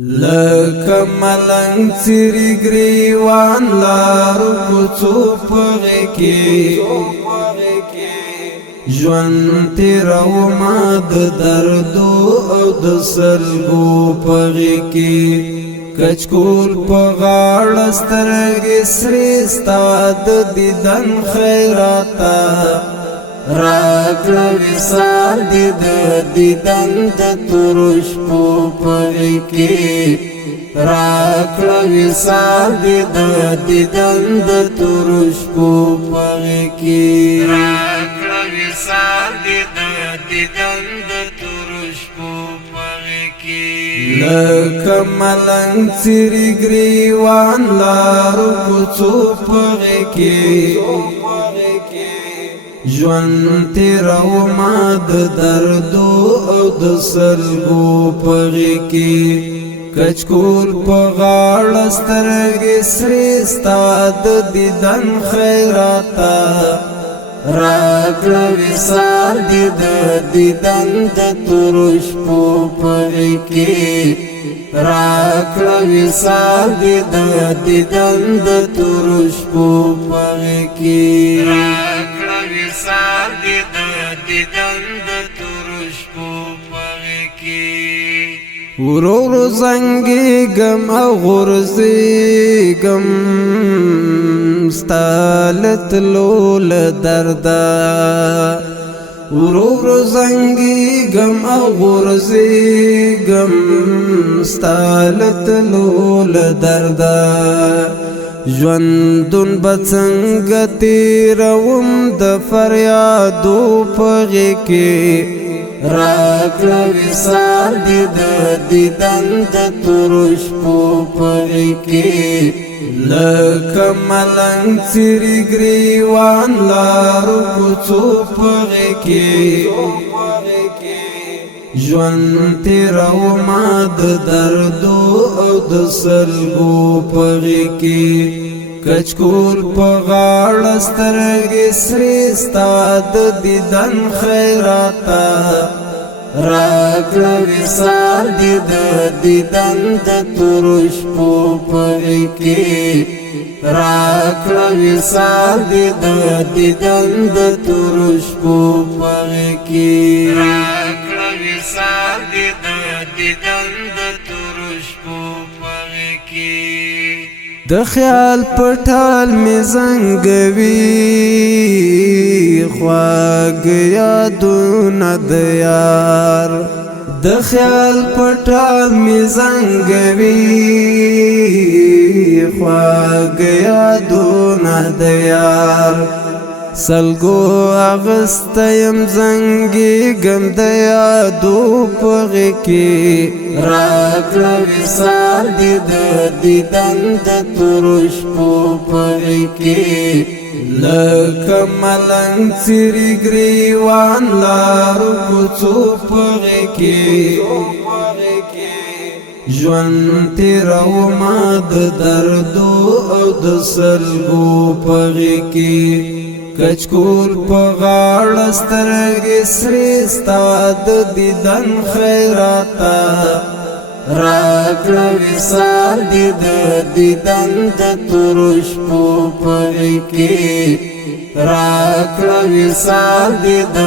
لکه ملنګ څیري ګریوان لارو کوڅو پغې کې ژوند تیرومه د دردو او د سلګو پغې کې کچکول په غاړه سترګې سرې ستا د دیدن خیراته راکړه وصال دې د دیدن د تورو شپو پغې کې راکړه وصال دې د دیدن د تورو شپو پغې کې راکړه وصال دې د دیدن د تورو شپو پغې کې لکه ملنګ څیري ګریوان لارو کوڅو پغې کې ژوند تیرومه د دردو او د سلګو پغې کې کچکول په غاړه سترګې سرې ستا د دیدن خیراته راکړه وصال دې د دیدن د تورو شپو پغې کې راکړه وصال دې د دیدن د تورو شپو پغې کې وصال دې د دیدن د تورو شپو پغې کې ورو ورو زنګېږم او غورځېږم ستا له تلو له درده ورو ورو زنګېږم او غورځېږم ستا له تلو له درده ژوندون به څنګه تېروم د فریادو پغې کې راکړه وصال دې د دیدن د تورو شپو پغې کې لکه ملنګ څیري ګریوان لارو کوڅو پغې کې ژوند تیرومه د دردو او د سلګو پغې کې کچکول په غاړه سترګې سرې ستا د دیدن خیراته راکړه وصال دې د دیدن د تورو شپو پغې کې راکړه وصال دې د دیدن د تورو شپو پغې کې راکړه وصال دې د دیدن د تورو شپو پغې کې د خیال پټال می زنګوي خواږ یادونه د یار د خیال پټال می زنګوي خواږ یادونه د یار سلګو اغستیم زنګېږم د یادو پغې کې راکړه وصال دې د دیدن د تورو شپو پغې کې لکه ملنګ څیري ګریوان لارو کوڅو پغې کې ژوند تیرومه د دردو او د سلګو پغې کې کچکول په غاړه سترګې سرې ستا د دیدن خیراته راکړه وصال دې د دیدن د تورو شپو پغې کې راکړه وصال دې د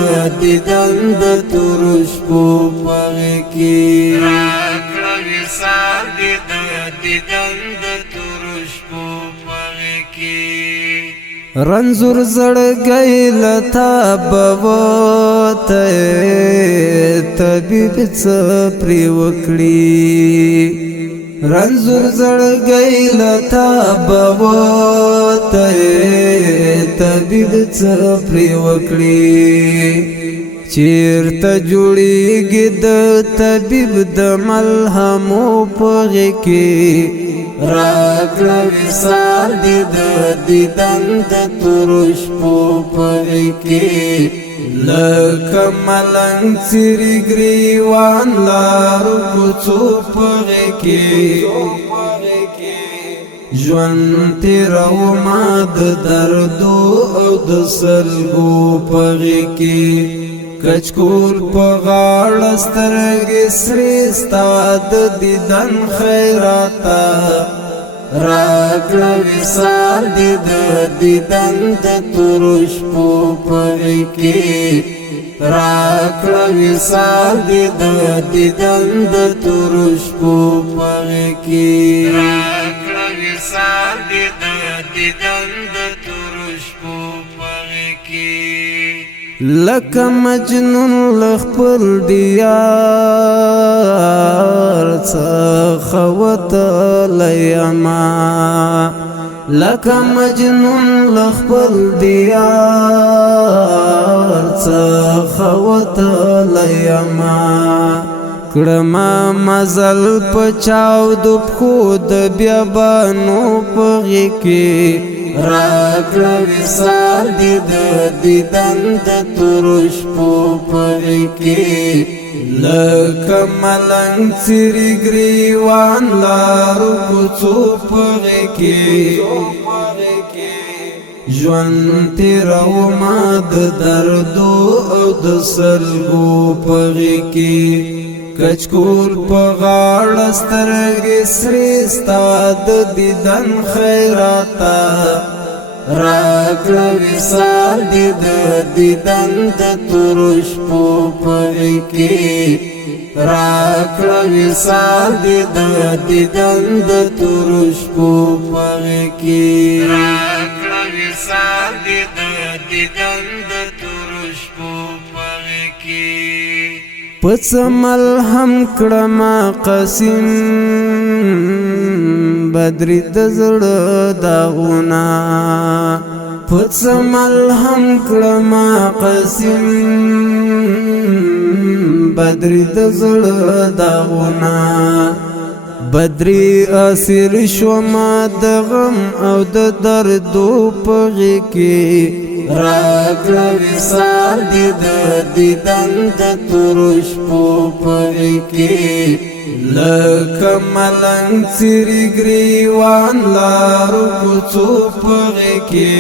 دیدن د تورو شپو پغې کې راکړه وصال دې د دیدن د تورو شپو پغې کې رنزور زړګی لتا بوته طبیب څه پرې وکړي رنزور زړګی لتا بوته طبیب څه پرې وکړي چیرته جوړیږي د طبیب د ملهمو پغې کې راکړه وصال دې د دیدن د تورو شپو پغې کې لکه ملنګ څیري ګریوان لارو کوڅو پغې کې ژوند تیرومه د دردو او د سلګو پغې کې کچکول په غاړه سترګې سرې ستا د دیدن خیراته راکړه وصال دې د دیدن د تورو شپو پغې کې راکړه وصال دې د دیدن د تورو شپو پغې کې راکړه وصال دې د دیدن د تورو شپو پغې کې لکه مجنون لخپل دیار څخه وتلیما لکه مجنون لخپل دیار څخه وتلیما کړما مزل پچاو د پخو د بیابانو پغې کې راکړه وصال دې د دیدن د تورو شپو پغې کې لکه ملنګ څیرې ګریوان لارو کوڅو پغې کې ژوند تېرومه د دردو او د سلګو پغې کې کچکول په غاړه سترګې سرې ستا د دیدن خیراته راکړه وصال دې د دیدن د تورو شپو پغې کې راکړه وصال دې د دیدن د تورو شپو پغې کې راکړه وصال دې د دیدن د تورو شپو پغې کې پڅ ملهم کړما قسم بدري د زړه داغونه پڅ ملهم کړما قسم بدري د زړه داغونه بدري اسیر شوما د غم او د دردو پغې کې راکړه وصال دې د دیدن د تورو شپو پغې کې لکه ملنګ څیرې ګریوان لارو کوڅو پغې کې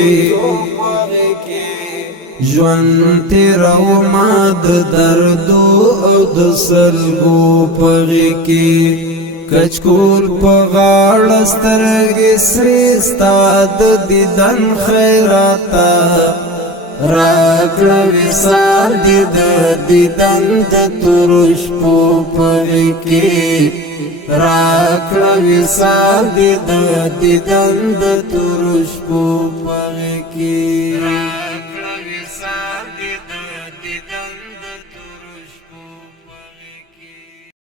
ژوند تېرومه د دردو او د سلګو پغې کې کچکول په غاړه سترګې سرې ستا د دیدن خیراته راکړه وصال دې د دیدن د تورو شپو پغې کې راکړه وصال دې د دیدن د تورو شپو پغې کې